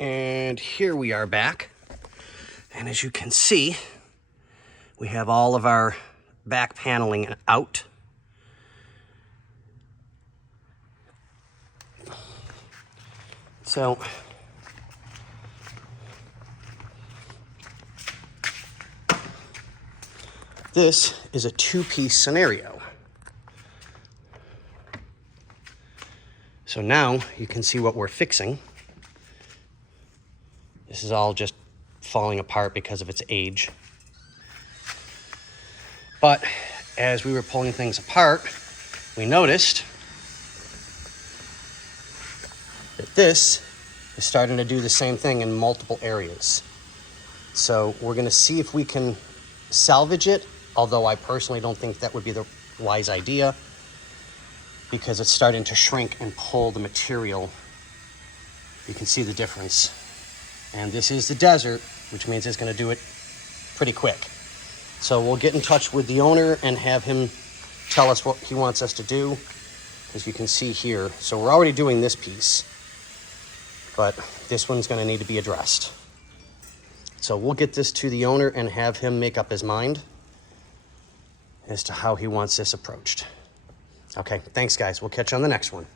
And here we are back. And as you can see, we have all of our back paneling out. So this is a two-piece scenario. So now you can see what we're fixing. This is all just falling apart because of its age. But as we were pulling things apart, we noticed that this is starting to do the same thing in multiple areas. So we're gonna see if we can salvage it, although I personally don't think that would be the wise idea because it's starting to shrink and pull the material. You can see the difference. And this is the desert, which means it's gonna do it pretty quick. So we'll get in touch with the owner and have him tell us what he wants us to do, as you can see here. So we're already doing this piece, but this one's gonna need to be addressed. So we'll get this to the owner and have him make up his mind as to how he wants this approached. Okay, thanks guys. We'll catch you on the next one.